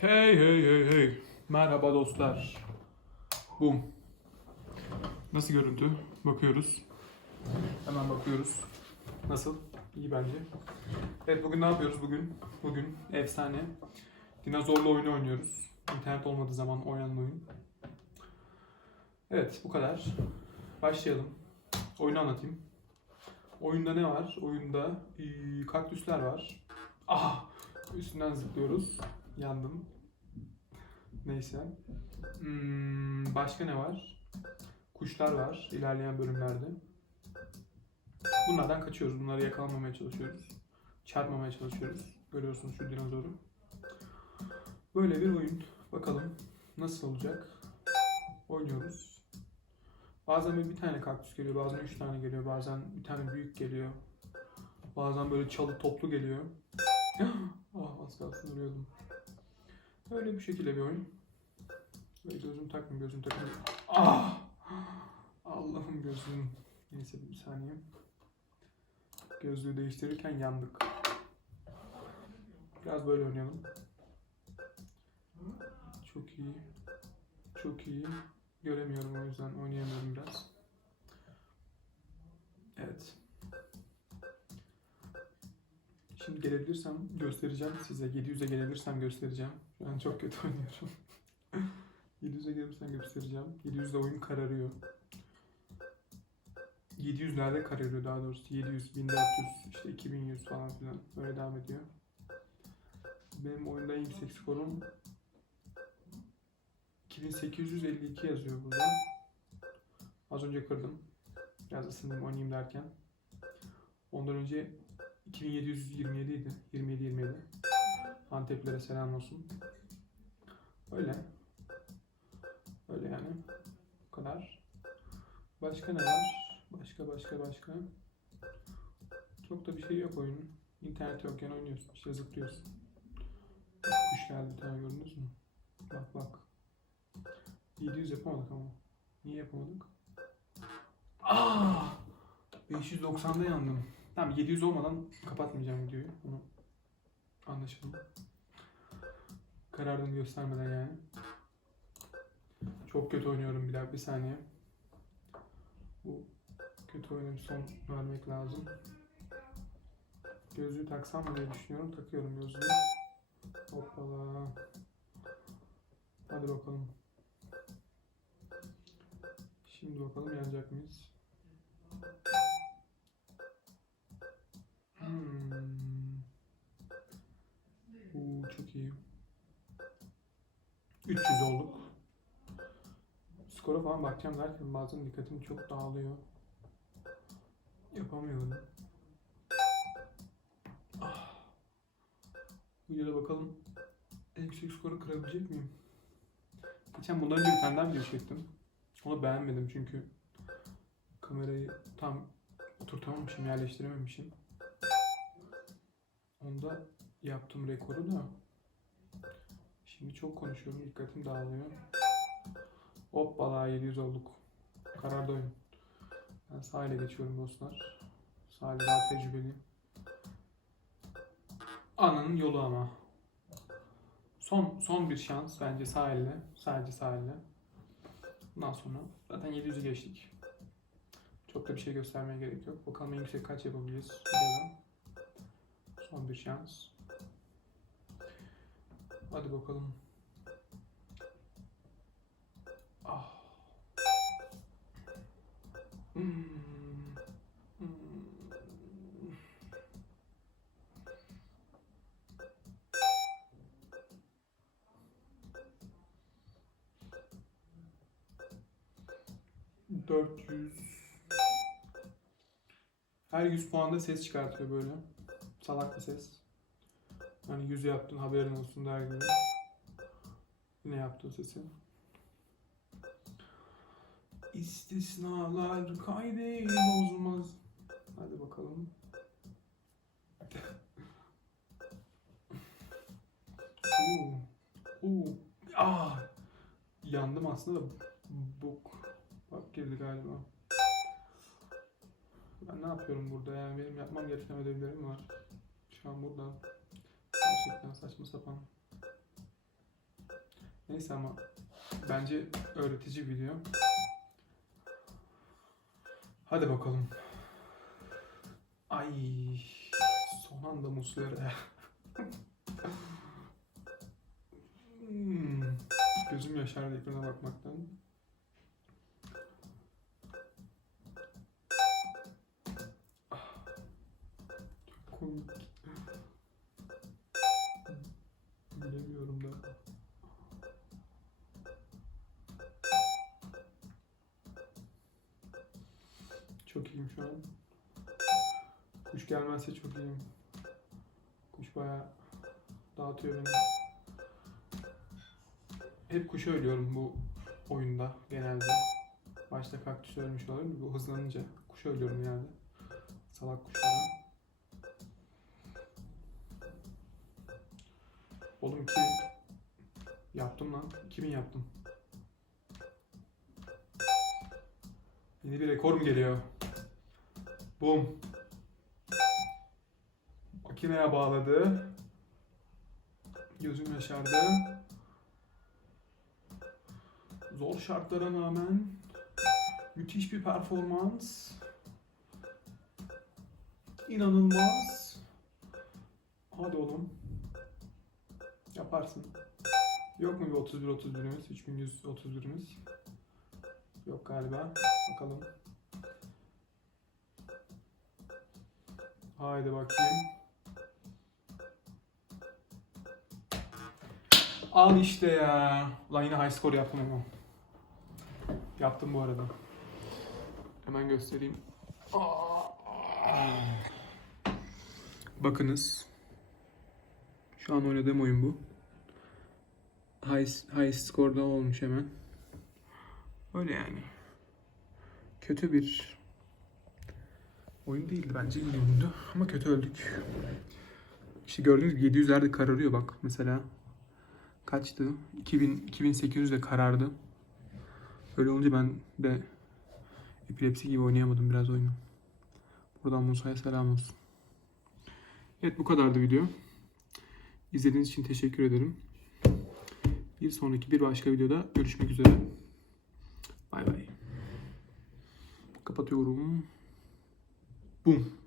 Hey hey hey hey. Merhaba dostlar. Bum. Nasıl görüntü? Bakıyoruz. Hemen bakıyoruz. Nasıl? İyi bence. Evet bugün ne yapıyoruz bugün? Bugün efsane. Dinozorlu oyunu oynuyoruz. İnternet olmadığı zaman oynanan oyun. Evet bu kadar. Başlayalım. Oyunu anlatayım. Oyunda ne var? Oyunda ee, kaktüsler var. Ah! Üstünden zıplıyoruz. Yandım. Neyse. Hmm, başka ne var? Kuşlar var ilerleyen bölümlerde. Bunlardan kaçıyoruz. Bunları yakalamamaya çalışıyoruz. Çarpmamaya çalışıyoruz. Görüyorsunuz şu dinozoru. Böyle bir oyun. Bakalım nasıl olacak? Oynuyoruz. Bazen bir tane kaktüs geliyor, bazen üç tane geliyor, bazen bir tane büyük geliyor. Bazen böyle çalı toplu geliyor. ah az kalsın ölüyordum. Öyle bir şekilde bir oyun. Ve gözüm takmıyor, gözüm takmıyor. Ah! Allah'ım gözüm. Neyse bir saniye. Gözlüğü değiştirirken yandık. Biraz böyle oynayalım. Çok iyi. Çok iyi. Göremiyorum o yüzden oynayamıyorum biraz. Evet. Şimdi gelebilirsem göstereceğim size. 700'e gelebilirsem göstereceğim. Şu an çok kötü oynuyorum. 700'e gelirsem göstereceğim. 700'de oyun kararıyor. 700'lerde kararıyor daha doğrusu. 700, 1400, işte 2100 falan filan. Böyle devam ediyor. Benim oyunda en yüksek skorum 2852 yazıyor burada. Az önce kırdım. Biraz ısınayım oynayayım derken. Ondan önce 2727 idi. 27 27. Anteplere selam olsun. Öyle. Öyle yani. Bu kadar. Başka ne var? Başka başka başka. Çok da bir şey yok oyunun. İnternet yokken oynuyorsun. İşte zıplıyorsun. Kuş geldi bir tane gördünüz mü? Bak bak. 700 yapamadık ama. Niye yapamadık? Ah! 590'da yandım. Tamam 700 olmadan kapatmayacağım videoyu. Bunu anlaşıldı. Kararını göstermeden yani. Çok kötü oynuyorum bir daha bir saniye. Bu kötü oyuna bir son vermek lazım. Gözlüğü taksam mı diye düşünüyorum. Takıyorum gözlüğü. Hoppala. Hadi bakalım. Şimdi bakalım yanacak mıyız? 300 olduk. Skora falan bakacağım derken bazen dikkatim çok dağılıyor. Yapamıyorum. Ah. Videoda bakalım en yüksek skoru kırabilecek miyim? Geçen bundan önce bir tane daha video çektim. Onu beğenmedim çünkü kamerayı tam oturtamamışım, yerleştirememişim. Onda yaptım rekoru da. Şimdi çok konuşuyorum, dikkatim dağılıyor. Hoppala 700 olduk. Kararda oyun. Ben sahile geçiyorum dostlar. Sahile daha tecrübeli. Ananın yolu ama. Son son bir şans bence sahilde. Sadece sahilde. Bundan sonra zaten 700'ü geçtik. Çok da bir şey göstermeye gerek yok. Bakalım en yüksek kaç videoda. Son bir şans. Hadi bakalım. Ah. Hmm. Hmm. Dört yüz. Her 100 puanda ses çıkartıyor böyle. Salak bir ses. Hani 100 yaptın haberin olsun der gibi. Yine yaptı o sesi. İstisnalar kaydı bozmaz. Hadi bakalım. Oo. Oo. Ah. Yandım aslında da bok. Bak girdi galiba. Ben ne yapıyorum burada yani benim yapmam gereken ödevlerim var. Şu an burada. Gerçekten saçma sapan. Neyse ama bence öğretici video. Hadi bakalım. Ay son anda Muslera. Hmm, Gözüm yaşardı ekrana bakmaktan. Ah, Çok komik. Çok iyiyim şu an. Kuş gelmezse çok iyiyim. Kuş bayağı dağıtıyor beni. Hep kuş ölüyorum bu oyunda genelde. Başta kaktüs ölmüş oluyorum. Bu hızlanınca kuş ölüyorum genelde. Salak kuşlara. Oğlum 2000 yaptım lan. 2000 yaptım. Yeni bir rekor mu geliyor? Bum. Makineye bağladı. Gözüm yaşardı. Zor şartlara rağmen müthiş bir performans. İnanılmaz. Hadi oğlum. Yaparsın. Yok mu bir 31 31'imiz? 3131'imiz. Yok galiba. Bakalım. Haydi bakayım. Al işte ya. Lan yine high score yaptım ama. Yaptım bu arada. Hemen göstereyim. Bakınız. Şu an oynadığım oyun bu. High, high score'da olmuş hemen. Öyle yani. Kötü bir oyun değildi bence iyi oyundu ama kötü öldük. İşte gördüğünüz gibi 700'lerde kararıyor bak mesela. Kaçtı? 2000 2800'de karardı. Öyle olunca ben de epilepsi gibi oynayamadım biraz oyunu. Buradan Musa'ya selam olsun. Evet bu kadardı video. İzlediğiniz için teşekkür ederim. Bir sonraki bir başka videoda görüşmek üzere. Bay bay. Kapatıyorum. Bum.